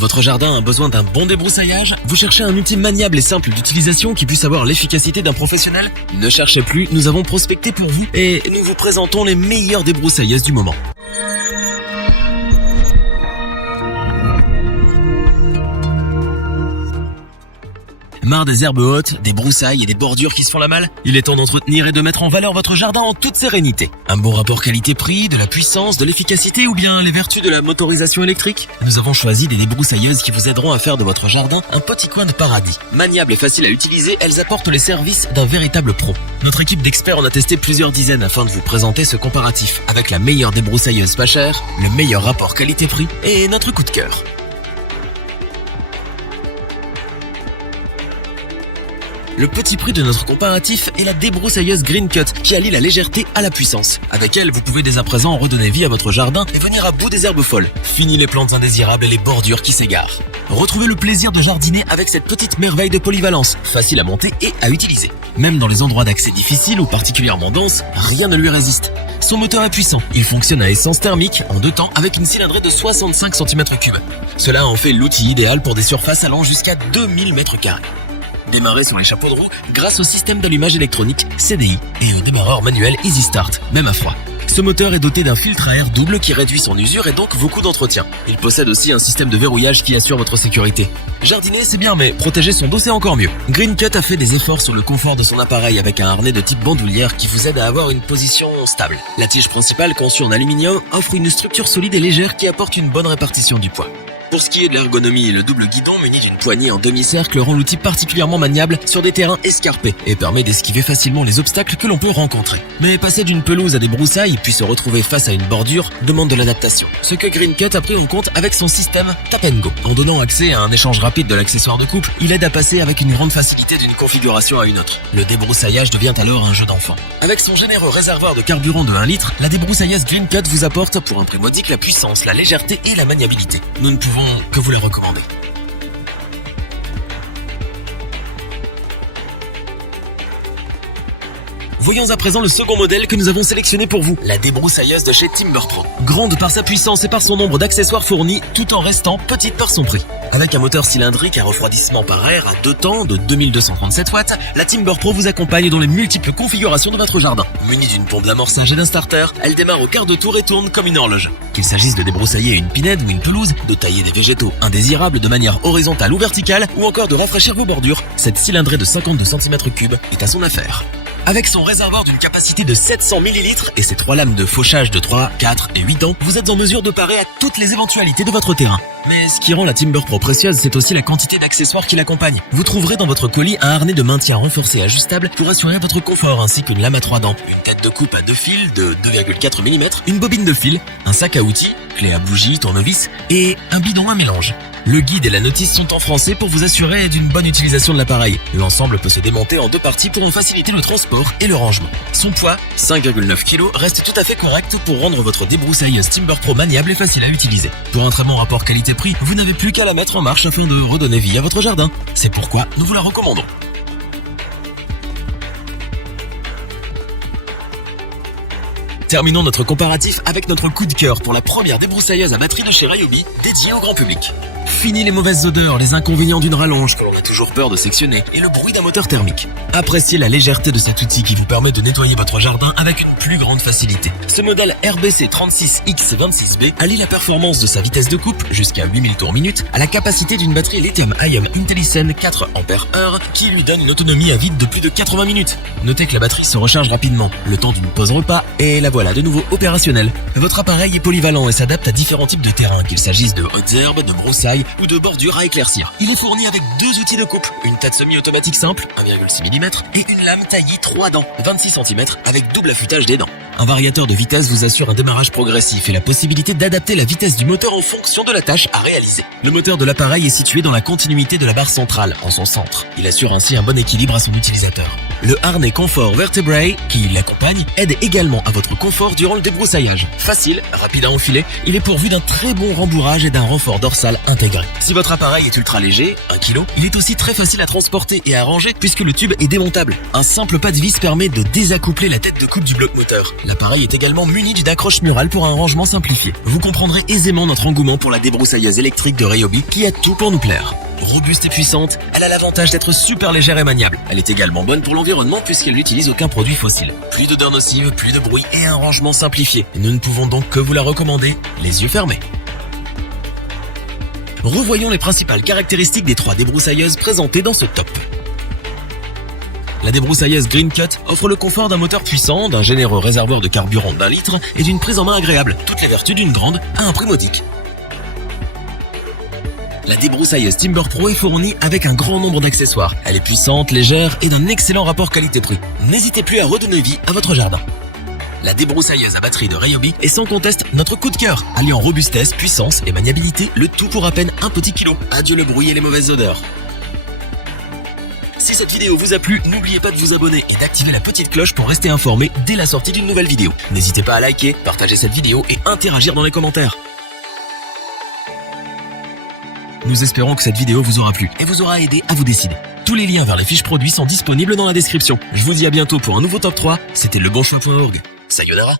Votre jardin a besoin d'un bon débroussaillage? Vous cherchez un outil maniable et simple d'utilisation qui puisse avoir l'efficacité d'un professionnel? Ne cherchez plus, nous avons prospecté pour vous et nous vous présentons les meilleures débroussailleuses du moment. Marre des herbes hautes, des broussailles et des bordures qui se font la malle? Il est temps d'entretenir et de mettre en valeur votre jardin en toute sérénité. Un bon rapport qualité-prix, de la puissance, de l'efficacité ou bien les vertus de la motorisation électrique? Nous avons choisi des débroussailleuses qui vous aideront à faire de votre jardin un petit coin de paradis. Maniables et faciles à utiliser, elles apportent les services d'un véritable pro. Notre équipe d'experts en a testé plusieurs dizaines afin de vous présenter ce comparatif avec la meilleure débroussailleuse pas chère, le meilleur rapport qualité-prix et notre coup de cœur. Le petit prix de notre comparatif est la débroussailleuse Green Cut qui allie la légèreté à la puissance. Avec elle, vous pouvez dès à présent redonner vie à votre jardin et venir à bout des herbes folles. Fini les plantes indésirables et les bordures qui s'égarent. Retrouvez le plaisir de jardiner avec cette petite merveille de polyvalence, facile à monter et à utiliser. Même dans les endroits d'accès difficiles ou particulièrement denses, rien ne lui résiste. Son moteur est puissant, il fonctionne à essence thermique en 2 temps avec une cylindrée de 65 cm3. Cela en fait l'outil idéal pour des surfaces allant jusqu'à 2000 m². Démarrer sur les chapeaux de roue grâce au système d'allumage électronique CDI et au démarreur manuel Easy Start, même à froid. Ce moteur est doté d'un filtre à air double qui réduit son usure et donc vos coûts d'entretien. Il possède aussi un système de verrouillage qui assure votre sécurité. Jardiner c'est bien, mais protéger son dos c'est encore mieux. Green Cut a fait des efforts sur le confort de son appareil avec un harnais de type bandoulière qui vous aide à avoir une position stable. La tige principale conçue en aluminium offre une structure solide et légère qui apporte une bonne répartition du poids. Pour ce qui est de l'ergonomie, le double guidon muni d'une poignée en demi-cercle rend l'outil particulièrement maniable sur des terrains escarpés et permet d'esquiver facilement les obstacles que l'on peut rencontrer. Mais passer d'une pelouse à des broussailles puis se retrouver face à une bordure demande de l'adaptation. Ce que Green Cut a pris en compte avec son système Tap & Go. En donnant accès à un échange rapide de l'accessoire de couple, il aide à passer avec une grande facilité d'une configuration à une autre. Le débroussaillage devient alors un jeu d'enfant. Avec son généreux réservoir de carburant de 1 litre, la débroussailleuse Green Cut vous apporte pour un prix modique la puissance, la légèreté et la maniabilité. Nous ne pouvons que vous les recommander. Voyons à présent le second modèle que nous avons sélectionné pour vous, la débroussailleuse de chez Timber Pro. Grande par sa puissance et par son nombre d'accessoires fournis, tout en restant petite par son prix. Avec un moteur cylindrique à refroidissement par air à 2 temps de 2237 watts, la Timber Pro vous accompagne dans les multiples configurations de votre jardin. Munie d'une pompe d'amorçage et d'un starter, elle démarre au quart de tour et tourne comme une horloge. Qu'il s'agisse de débroussailler une pinède ou une pelouse, de tailler des végétaux indésirables de manière horizontale ou verticale, ou encore de rafraîchir vos bordures, cette cylindrée de 52 cm3 est à son affaire. Avec son réservoir d'une capacité de 700 ml et ses 3 lames de fauchage de 3, 4 et 8 dents, vous êtes en mesure de parer à toutes les éventualités de votre terrain. Mais ce qui rend la Timber Pro précieuse, c'est aussi la quantité d'accessoires qui l'accompagnent. Vous trouverez dans votre colis un harnais de maintien renforcé ajustable pour assurer votre confort, ainsi qu'une lame à 3 dents, une tête de coupe à 2 fils de 2,4 mm, une bobine de fil, un sac à outils, clé à bougie, tournevis et un bidon à mélange. Le guide et la notice sont en français pour vous assurer d'une bonne utilisation de l'appareil. L'ensemble peut se démonter en 2 parties pour en faciliter le transport et le rangement. Son poids, 5,9 kg, reste tout à fait correct pour rendre votre débroussailleuse Timber Pro maniable et facile à utiliser. Pour un très bon rapport qualité-prix, vous n'avez plus qu'à la mettre en marche afin de redonner vie à votre jardin. C'est pourquoi nous vous la recommandons. Terminons notre comparatif avec notre coup de cœur pour la première débroussailleuse à batterie de chez Ryobi, dédiée au grand public. Fini les mauvaises odeurs, les inconvénients d'une rallonge que l'on a toujours peur de sectionner et le bruit d'un moteur thermique. Appréciez la légèreté de cet outil qui vous permet de nettoyer votre jardin avec une plus grande facilité. Ce modèle RBC 36X26B allie la performance de sa vitesse de coupe, jusqu'à 8000 tours minute, à la capacité d'une batterie lithium-ion Intellicen 4 Ah qui lui donne une autonomie à vide de plus de 80 minutes. Notez que la batterie se recharge rapidement, le temps d'une pause repas, et la voilà de nouveau opérationnelle. Votre appareil est polyvalent et s'adapte à différents types de terrains, qu'il s'agisse de hautes herbes, de broussailles ou de bordures à éclaircir. Il est fourni avec 2 outils de coupe, une tête semi-automatique simple, 1,6 mm, et une lame taillée 3 dents, 26 cm, avec double affûtage des dents. Un variateur de vitesse vous assure un démarrage progressif et la possibilité d'adapter la vitesse du moteur en fonction de la tâche à réaliser. Le moteur de l'appareil est situé dans la continuité de la barre centrale, en son centre. Il assure ainsi un bon équilibre à son utilisateur. Le harnais confort Vertebrae, qui l'accompagne, aide également à votre confort durant le débroussaillage. Facile, rapide à enfiler, il est pourvu d'un très bon rembourrage et d'un renfort dorsal intégré. Si votre appareil est ultra léger, 1 kg, il est aussi très facile à transporter et à ranger puisque le tube est démontable. Un simple pas de vis permet de désaccoupler la tête de coupe du bloc moteur. L'appareil est également muni d'une accroche murale pour un rangement simplifié. Vous comprendrez aisément notre engouement pour la débroussailleuse électrique de Ryobi qui a tout pour nous plaire. Robuste et puissante, elle a l'avantage d'être super légère et maniable. Elle est également bonne pour l'environnement puisqu'elle n'utilise aucun produit fossile. Plus d'odeurs nocives, plus de bruit et un rangement simplifié. Nous ne pouvons donc que vous la recommander, les yeux fermés. Revoyons les principales caractéristiques des 3 débroussailleuses présentées dans ce top. La débroussailleuse Green Cut offre le confort d'un moteur puissant, d'un généreux réservoir de carburant d'1 litre et d'une prise en main agréable. Toutes les vertus d'une grande à un prix modique. La débroussailleuse Timber Pro est fournie avec un grand nombre d'accessoires. Elle est puissante, légère et d'un excellent rapport qualité-prix. N'hésitez plus à redonner vie à votre jardin. La débroussailleuse à batterie de Ryobi est sans conteste notre coup de cœur. Alliant robustesse, puissance et maniabilité, le tout pour à peine un petit kilo. Adieu le bruit et les mauvaises odeurs. Si cette vidéo vous a plu, n'oubliez pas de vous abonner et d'activer la petite cloche pour rester informé dès la sortie d'une nouvelle vidéo. N'hésitez pas à liker, partager cette vidéo et interagir dans les commentaires. Nous espérons que cette vidéo vous aura plu et vous aura aidé à vous décider. Tous les liens vers les fiches produits sont disponibles dans la description. Je vous dis à bientôt pour un nouveau top 3. C'était lebonchoix.org. Sayonara.